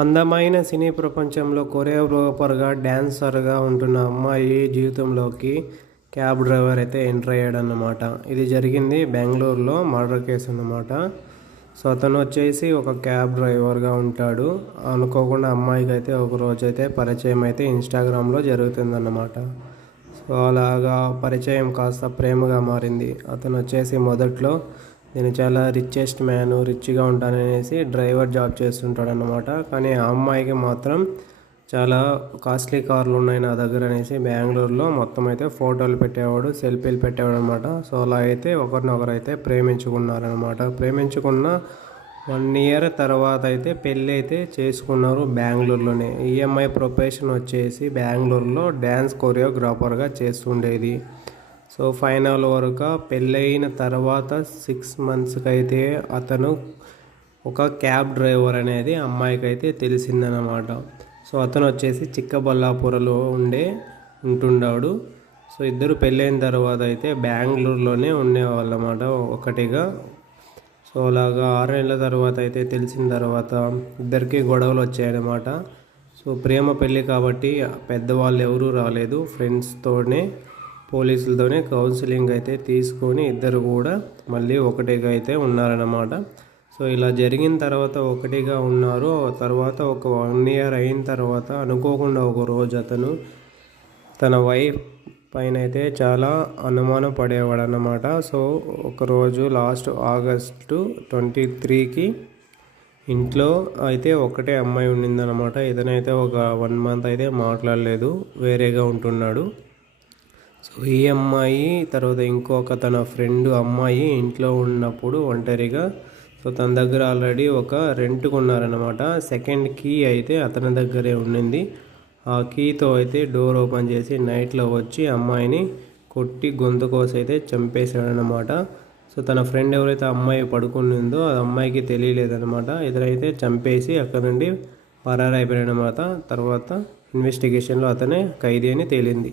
అందమైన సినీ ప్రపంచంలో కొరియోగ్రాఫర్గా, డాన్సర్గా ఉంటున్న అమ్మాయి జీవితంలోకి క్యాబ్ డ్రైవర్ అయితే ఎంటర్ అయ్యాడన్నమాట. ఇది జరిగింది బెంగళూరులో మర్డర్ కేసు అన్నమాట. సో అతను వచ్చేసి ఒక క్యాబ్ డ్రైవర్గా ఉంటాడు. అనుకోకుండా అమ్మాయికి అయితే ఒక రోజైతే పరిచయం అయితే ఇన్స్టాగ్రామ్లో జరుగుతుందన్నమాట. సో అలాగా పరిచయం కాస్త ప్రేమగా మారింది. అతను వచ్చేసి మొదట్లో నేను చాలా రిచెస్ట్ మ్యాన్, రిచ్గా ఉంటాననేసి డ్రైవర్ జాబ్ చేస్తుంటాడనమాట. కానీ ఆ అమ్మాయికి మాత్రం చాలా కాస్ట్లీ కార్లు ఉన్నాయి నా దగ్గర అనేసి బెంగళూరులో మొత్తం అయితే ఫోటోలు పెట్టేవాడు, సెల్ఫీలు పెట్టేవాడు అనమాట. సో అలా అయితే ఒకరినొకరు అయితే ప్రేమించుకున్నారనమాట. ప్రేమించుకున్న 1 ఇయర్ తర్వాత అయితే పెళ్ళి అయితే చేసుకున్నారు బెంగళూరులోనే. ఈఎంఐ ప్రొఫెషన్ వచ్చేసి బెంగళూరులో డ్యాన్స్ కొరియోగ్రాఫర్గా చేస్తుండేది. సో ఫైనల్ వరకు పెళ్ళైన తర్వాత 6 మంత్స్కి అయితే అతను ఒక క్యాబ్ డ్రైవర్ అనేది అమ్మాయికి అయితే తెలిసిందనమాట. సో అతను వచ్చేసి చిక్కబళ్ళాపురలో ఉంటున్నాడు. సో ఇద్దరు పెళ్ళైన తర్వాత అయితే బెంగళూరులోనే ఉండేవాళ్ళన్నమాట ఒకటిగా. సో అలాగా 6 నెలల తర్వాత అయితే తెలిసిన తర్వాత ఇద్దరికి గొడవలు వచ్చాయన్నమాట. సో ప్రేమ పెళ్ళి కాబట్టి పెద్దవాళ్ళు ఎవరూ రాలేదు, ఫ్రెండ్స్తోనే పోలీసులతోనే కౌన్సిలింగ్ అయితే తీసుకొని ఇద్దరు కూడా మళ్ళీ ఒకటిగా అయితే ఉన్నారన్నమాట. సో ఇలా జరిగిన తర్వాత ఒకటిగా ఉన్నారు. తర్వాత ఒక 1 ఇయర్ అయిన తర్వాత అనుకోకుండా ఒక రోజు అతను తన వైఫ్ పైన అయితే చాలా అనుమానం పడేవాడు అన్నమాట. సో ఒకరోజు లాస్ట్ ఆగస్టు 23కి ఇంట్లో అయితే ఒకటే అమ్మాయి ఉండిందన్నమాట. ఇతనైతే ఒక 1 మంత్ అయితే మాట్లాడలేదు, వేరేగా ఉంటున్నాడు. సో ఈ అమ్మాయి తర్వాత ఇంకొక తన ఫ్రెండ్ అమ్మాయి ఇంట్లో ఉన్నప్పుడు ఒంటరిగా, సో తన దగ్గర ఆల్రెడీ ఒక రెంట్కు ఉన్నారనమాట. సెకండ్ కీ అయితే అతని దగ్గరే ఉండింది. ఆ కీతో అయితే డోర్ ఓపెన్ చేసి నైట్లో వచ్చి అమ్మాయిని కొట్టి గొంతు కోసి అయితే చంపేశాడనమాట. సో తన ఫ్రెండ్ ఎవరైతే అమ్మాయి పడుకునిందో ఆ అమ్మాయికి తెలియలేదనమాట. ఇతనైతే చంపేసి అక్కడ నుండి పరారైపోయాడనమాట. తర్వాత ఇన్వెస్టిగేషన్లో అతనే ఖైదీ అని తేలింది.